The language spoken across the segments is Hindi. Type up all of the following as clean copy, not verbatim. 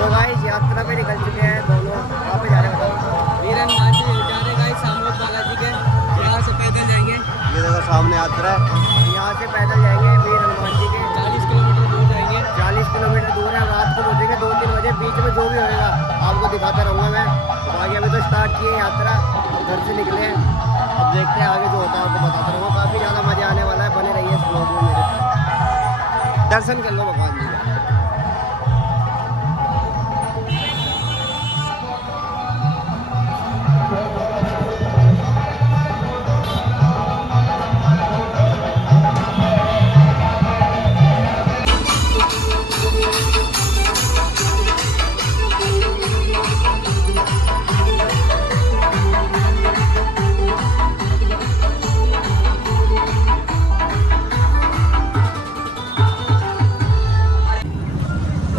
तो गाइस यात्रा पे निकल चुके हैं दोनों। कहाँ पे जा रहे हैं बताओ? वीर हनुमान जी जा रहे गाइस सामोद बालाजी के। यहाँ से पैदल जाएंगे। ये देखो सामने यात्रा है, यहाँ से पैदल जाएंगे वीर हनुमान जी के। 40 किलोमीटर दूर जाएंगे। 40 किलोमीटर दूर है। रात को पहुँचेंगे 2-3 बजे। बीच में जो भी होएगा आपको दिखाता रहूँगा मैं। तो आगे अभी तो स्टार्ट किए यात्रा, अब घर से निकले हैं। अब देखते हैं आगे जो होता है आपको बताता रहूँगा। काफ़ी ज़्यादा मज़ा आने वाला है, बने रहिए इस व्लॉग में मेरे। दर्शन कर लो भगवान जी का।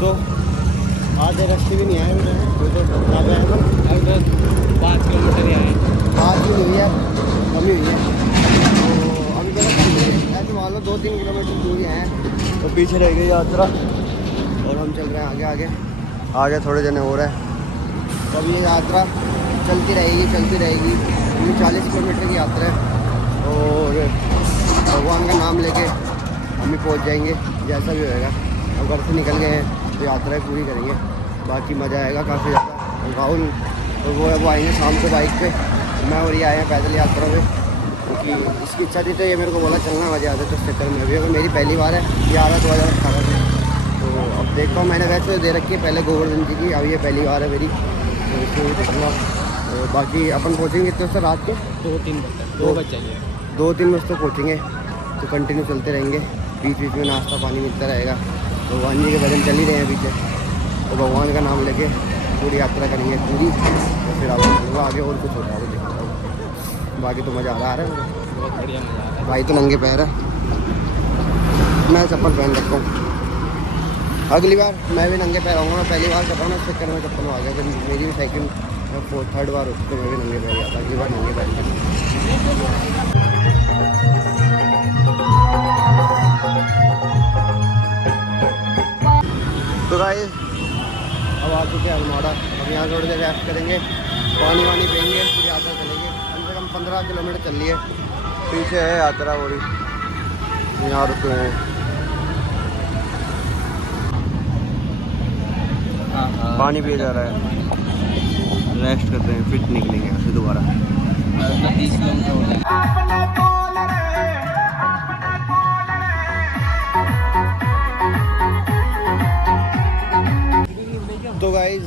तो आधे रास्ते भी नहीं आए मेरे, तो कहाँ पे आए हम? अब तो 5 किलोमीटर ही आए। आज भी हुई है, कमी हुई है। तो अभी तक ऐसे मान लो 2-3 किलोमीटर दूर ही हैं। तो पीछे रह गई यात्रा और हम चल रहे हैं आगे आगे। आगे थोड़े जने हो रहे हैं। तो अब ये यात्रा चलती रहेगी। ये 40 किलोमीटर की यात्रा है और भगवान का नाम लेके हम भी पहुँच जाएंगे जैसा भी होएगा। अब घर से निकल गए हैं तो यात्रा पूरी करेंगे। बाकी मज़ा आएगा काफ़ी ज़्यादा। राहुल और वो आएंगे शाम को बाइक पे, मैं और ये आए हैं पैदल यात्रा पे, क्योंकि इसकी इच्छा थी। तो ये मेरे को बोला चलना मज़ा आता है, तो इस चक्कर में भी अगर मेरी पहली बार है। ये आ रहा 2018 से। तो अब देखता हूँ, मैंने वैसे दे रखी है पहले गोवर्धन जी की। अब ये पहली बार है मेरी, तो इसको भी देखूँगा। तो बाकी अपन पहुँचेंगे कितने से रात के? 2-3 बजे 2 बज जाइए। 2-3 बजे तक पहुँचेंगे। तो कंटिन्यू चलते रहेंगे, बीच बीच में नाश्ता पानी मिलता रहेगा। भगवान जी के भजन चल ही रहे हैं पीछे। तो भगवान का नाम लेके पूरी यात्रा करेंगे पूरी। तो फिर आपको आगे और कुछ होता है वो देखता हूँ। बाकी तो मज़ा आ रहा है, बहुत बढ़िया मजा आ रहा है। भाई तो नंगे पैर है, मैं चप्पल पहन रखा हूँ। अगली बार मैं भी नंगे पैर आऊँगा। मैं पहली बार कर रहा हूँ, इस चक्कर में चप्पल में आ गया। जब मेरी भी साइकिल 3rd बार होती तो मैं भी नंगे पैर जाता। अगली बार नंगे पैर जाता। तो गाइस अब आ चुके हैं अल्मोड़ा। अब यहाँ थोड़ी देर रेस्ट करेंगे, पानी वानी पियेंगे, फिर यात्रा चलेंगे। कम से कम 15 किलोमीटर चल लिए। पीछे है यात्रा पूरी, यहाँ रुके हैं। पानी पिया जा रहा है, रेस्ट करते हैं, फिर निकलेंगे यहाँ से दोबारा। 30 किलोमीटर हो गया। तो गाइज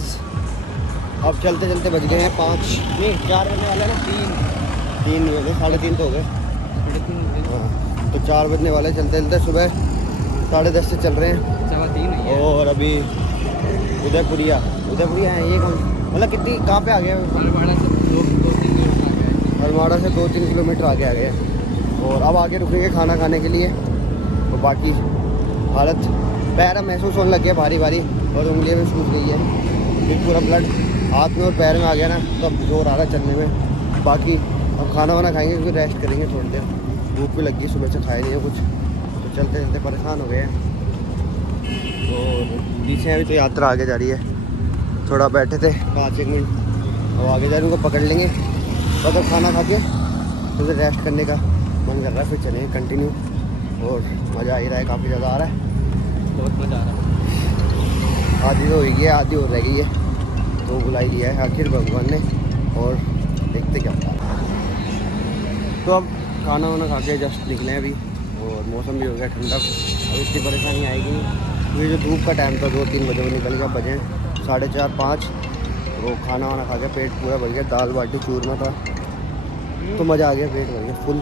अब चलते चलते बज गए हैं 5 नहीं 4 बजने वाले हैं ना। 3 नहीं हो गए, 3:30 तो हो गए। हाँ, तो 4 बजने वाले। चलते चलते सुबह 10:30 से चल रहे हैं। और अभी उदयपुरिया है ये कौन, मतलब कितनी कहाँ पे आ गया? अल्मोड़ा से 2-3 किलोमीटर आगे आ गए। और अब आगे रुकेंगे खाना खाने के लिए। तो बाकी हालत पैर महसूस होने लग गया भारी भारी, और उंगलियां भी सूख गई है। फिर पूरा ब्लड हाथ में और पैर में आ गया ना, तो अब जोर आ रहा है चलने में। बाकी अब खाना वाना खाएंगे, क्योंकि रेस्ट करेंगे थोड़ी देर। भूख भी लगी, सुबह से खाए नहीं है कुछ। तो चलते चलते परेशान हो गए हैं। और पीछे अभी तो यात्रा आगे जा रही है। थोड़ा बैठे थे 5-1 मिनट, और आगे जा रहे उनको पकड़ लेंगे। तो खाना खा के फिर रेस्ट करने का मन कर रहा है, फिर चलेंगे कंटिन्यू। और मज़ा आ ही रहा है, काफ़ी ज़्यादा आ रहा है, बहुत मजा आ रहा है। आधी तो हो गई है, आधी और रह गई है। तो बुला ही लिया है आखिर भगवान ने, और देखते क्या होता है। तो अब खाना वाना खा के जस्ट निकले हैं अभी, और मौसम भी हो गया ठंडा। अब इतनी परेशानी आएगी नहीं। ये जो धूप का टाइम था 2-3 बजे वो निकल गया, बजे 4:30-5। वो खाना वाना खा के पेट पूरा भर गया। दाल बाटी चूरमा था, तो मज़ा आ गया, पेट भर गया फुल।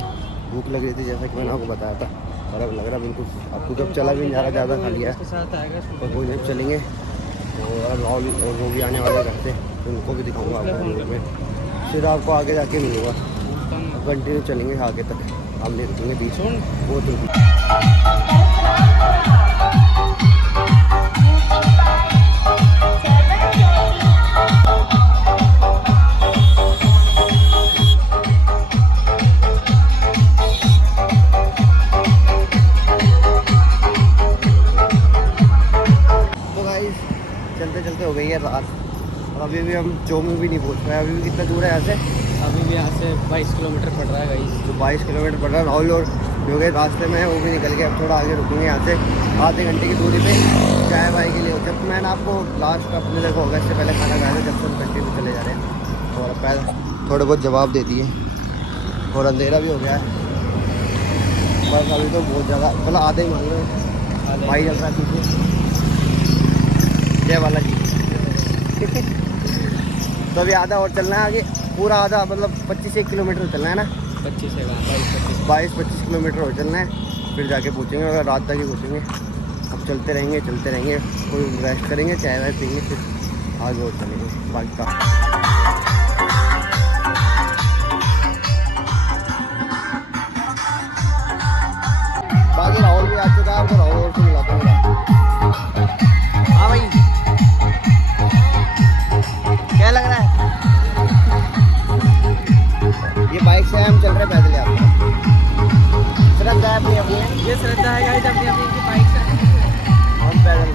भूख लग रही थी जैसा कि मैंने आपको बताया था, और अब लग रहा बिल्कुल आपको जब चला भी नहीं जा रहा, ज़्यादा खा लिया। और कोई जब चलेंगे और अब और वो भी आने वाले घर से, तो उनको भी दिखाऊंगा आपको व्लॉग में। फिर आपको आगे जाके मिलूँगा। कंटिन्यू चलेंगे आगे तक, हम नहीं रुकेंगे बीच में। वो तो चलते चलते हो गई है रात और अभी भी हम चोमू भी नहीं पहुँच पाए। अभी भी कितना दूर है यहाँ से? अभी भी यहाँ से 22 किलोमीटर पड़ रहा है गाइस। जो 22 किलोमीटर पड़ रहा है। राहुल और जो गए रास्ते में वो भी निकल गए। अब थोड़ा आगे रुकेंगे यहाँ से आधे घंटे की दूरी पे चाय वाय के लिए। जब मैंने आपको लास्ट अपने देखो होगा इससे पहले खाना खाया था जब से हम कंटिन्यू चले जा रहे हैं और पैर थोड़े बहुत जवाब दे दिए और अंधेरा भी हो गया है। बस अभी तो बहुत ज़्यादा मतलब आधे ही मान लो भाई चल रहा है पीछे जय वाला जी। तो अभी आधा और चलना है आगे पूरा आधा मतलब 25 किलोमीटर चलना है ना? 25 है 22-25 किलोमीटर और चलना है फिर जाके पूछेंगे अगर रात तक ही पूछेंगे। अब चलते रहेंगे कोई रेस्ट करेंगे चाय वाय पीएंगे फिर आगे और चलेंगे बाकी का। बाकी राहुल भी आ चुका है तो राहुल और से मिलाता हूँ। हाँ भाई क्या लग रहा है? ये बाइक से हम चल रहे पैदल यात्रा। श्रद्धा है अपनी अपनी ये श्रद्धा है गाइस अपनी अपनी की बाइक से हम पैदल।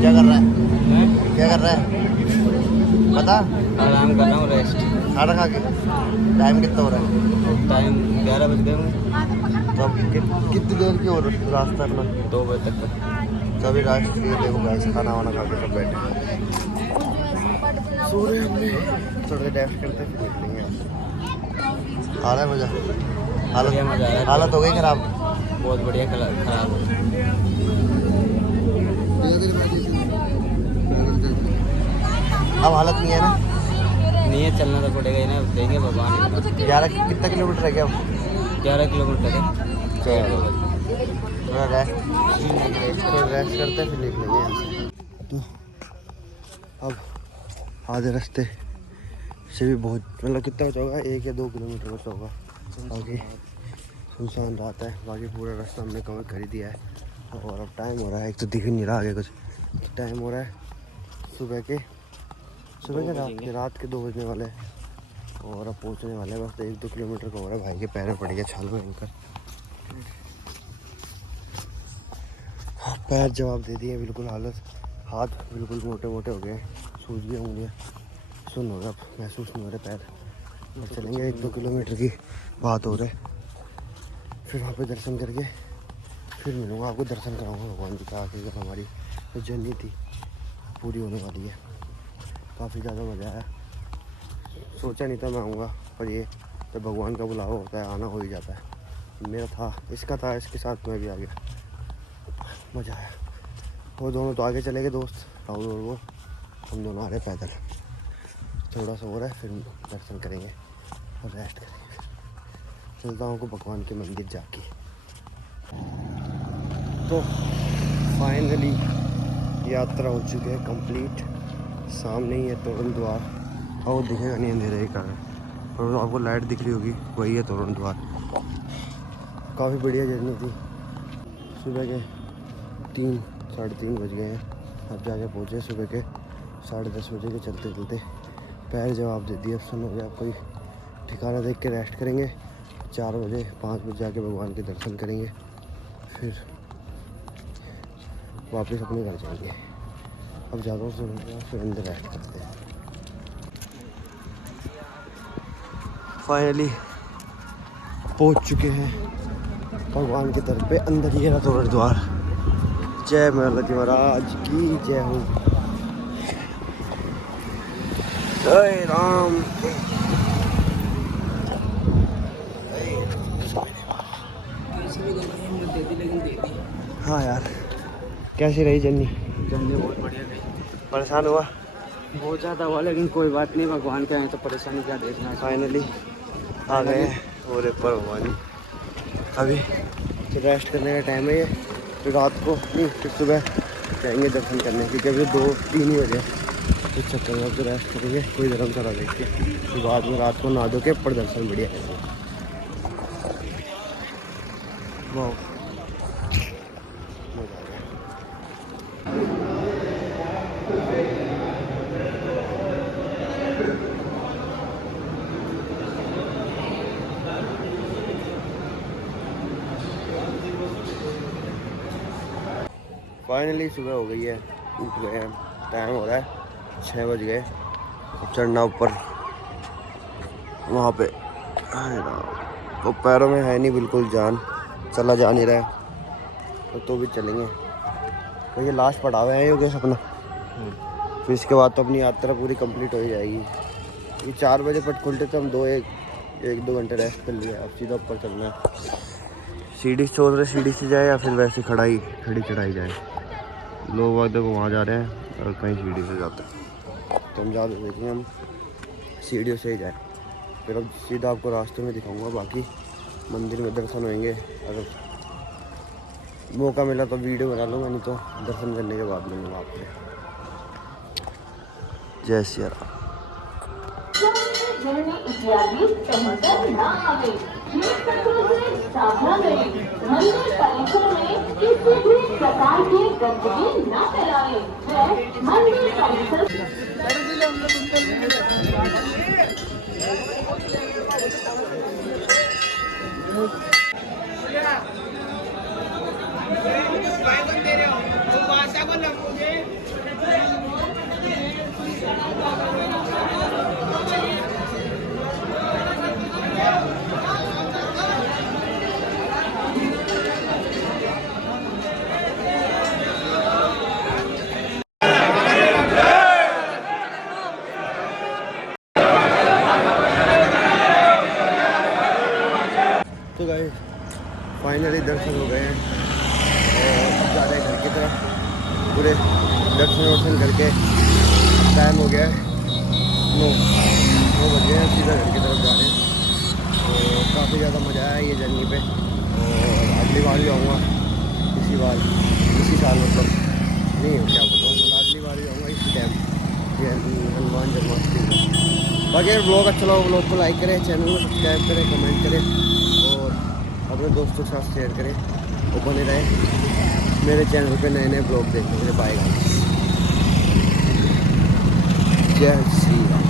क्या कर रहा है? क्या कर रहा है पता? आराम कर रहा हूँ रेस्ट। खाना खा के टाइम कितना हो रहा है? टाइम 11 बज गए होंगे। तो अब कितनी देर की हो रास्ता अपना? 2 बजे तक का। तो अभी रास्ते देखो गाइस खाना वाना खा के सब बैठे सो रहे हमने थोड़ा रेस्ट करते फिर निकलेंगे यहाँ से। आ रहा है मज़ा? बढ़िया मज़ा आ रहा है। हालत हो गई खराब? बहुत बढ़िया खराब हो। अब हालत नहीं है ना? नहीं है चलना तो पड़ेगा ही ना देंगे भगवान। 11 कितना किलोमीटर है क्या? 11 किलोमीटर है। चलो थोड़ा रेस्ट करते हैं फिर निकलेंगे यहाँ से। तो अब आधे रास्ते से भी बहुत मतलब कितना बचा होगा 1 या 2 किलोमीटर बचा होगा। बाकी सुनसान रात है। बाकी पूरा रास्ता हमने कवर कर ही दिया है और अब टाइम हो रहा है। एक तो दिख ही नहीं रहा आगे कुछ। टाइम हो रहा है सुबह के रात के 2 बजने वाले हैं और अब पहुंचने वाले हैं। बस 1-2 किलोमीटर का हो रहा है। भाई के पैर में पड़ गया छाल में इनका। पैर जवाब दे दिए बिल्कुल। हाथ बिल्कुल मोटे मोटे हो गए सूज गई उंगलियाँ। सुन हो रहा अब महसूस नहीं हो रहे पैर। अब चलेंगे 1-2 किलोमीटर की बात हो रहे फिर वहाँ पे दर्शन करके फिर मिलूँगा आपको। दर्शन कराऊँगा भगवान जी का आके। जब हमारी जो जर्नी थी पूरी होने वाली है। काफ़ी ज़्यादा मज़ा आया। सोचा नहीं था मैं आऊँगा पर ये जब भगवान का बुलावा होता है आना हो ही जाता है। मेरा था इसका था इसके साथ मैं भी आ गया। मज़ा आया। वो दोनों तो आगे चले गए दोस्त राहुल और वो। हम दोनों आ रहे पैदल। थोड़ा सा हो रहा है फिर दर्शन करेंगे और रेस्ट करेंगे। चलता हूँ भगवान के मंदिर जाके। तो फाइनली यात्रा हो चुकी है कंप्लीट। सामने ही है तोरण द्वार और दिखेगा नहीं अंधेरे के कारण और आपको लाइट दिख रही होगी वही है तोरण द्वार। काफ़ी बढ़िया जर्नी थी। सुबह के 3-3:30 बज गए हैं। अब जाके पहुँचे सुबह के 10:30 बजे के चलते चलते। पैर जवाब दे दिए। अब सुन हो गया कोई ठिकाना देख के रेस्ट करेंगे। 4 बजे 5 बजे जाके भगवान के दर्शन करेंगे फिर वापस अपने घर जाएंगे। अब ज़्यादा सुन फिर अंदर रेस्ट करते हैं। फाइनली पहुंच चुके हैं भगवान के दर पे। अंदर ही है तोरण द्वार। जय माता जी महाराज की जय हो। जय राम। हिम्मत दे दी, लेकिन दे दी। हाँ यार, कैसी रही जर्नी? जर्नी बहुत बढ़िया गई। परेशान हुआ? बहुत ज़्यादा हुआ, लेकिन कोई बात नहीं, भगवान के हैं तो परेशानी क्या देखना है। फाइनली आ गए हैं और पर भगवान अभी तो रेस्ट करने का टाइम है ये। फिर रात को नहीं, फिर सुबह जाएंगे दर्शन करने, क्योंकि अभी 2-3 ही बजे इस चक्कर में। अब तो रेस्ट करेंगे, कोई धर्मशाला देख के, फिर बाद में रात को नहा धो के पर दर्शन बढ़िया करेंगे। वाह, मजा आ गया। फाइनली सुबह हो गई है, उठ गए हैं, टाइम हो रहा है 6 बज गए। चढ़ना ऊपर वहाँ पे, तो पैरों में है नहीं बिल्कुल जान, चला जा नहीं रहा है, तो भी चलेंगे। तो ये लास्ट पड़ाव है योगेश अपना, फिर इसके बाद तो अपनी यात्रा पूरी कंप्लीट हो ही जाएगी। ये 4 बजे पट खुलते थे हम, 1-2 घंटे रेस्ट कर लिया, अब सीधा ऊपर चलना है। सीढ़ी सोच रहे सीढ़ी से जाए या फिर वैसे खड़ी चढ़ाई जाए। लोग वक्त देखो वहाँ जा रहे हैं और कहीं सीढ़ी से जाते हैं, तो हम ज़्यादा देखेंगे हम सीढ़ियों से ही जाए। फिर अब सीधा आपको रास्ते में दिखाऊंगा, बाकी मंदिर में दर्शन होंगे। अगर मौका मिला तो वीडियो बना लूँगा, नहीं तो दर्शन करने के बाद मिलूँगा आपसे। जय श्री राम। मंदिर परिसर में किसी भी प्रकार की गंदगी न फैलाएं। मंदिर परिसर तो गाइस फाइनली दर्शन हो गए हैं और अब जा रहे हैं घर की तरफ। पूरे दर्शन करके टाइम हो गया है 9 बजे हैं, सीधा घर की तरफ जा रहे हैं। तो काफ़ी ज़्यादा मज़ा आया ये जर्नी पे, और अगली बार भी आऊँगा इसी साल, मतलब नहीं क्या बोलूँ, अगली बार भी आऊँगा इसी टाइम, ये हनुमान जन्माष्टमी में। बाकी अगर ब्लॉग अच्छा लगा, ब्लॉग को लाइक करें, चैनल को सब्सक्राइब करें, कमेंट करें और अपने दोस्तों के साथ शेयर करें और बने रहें मेरे चैनल पे नए ब्लॉग देखने के लिए। बाय गाइस, जय श्री राम।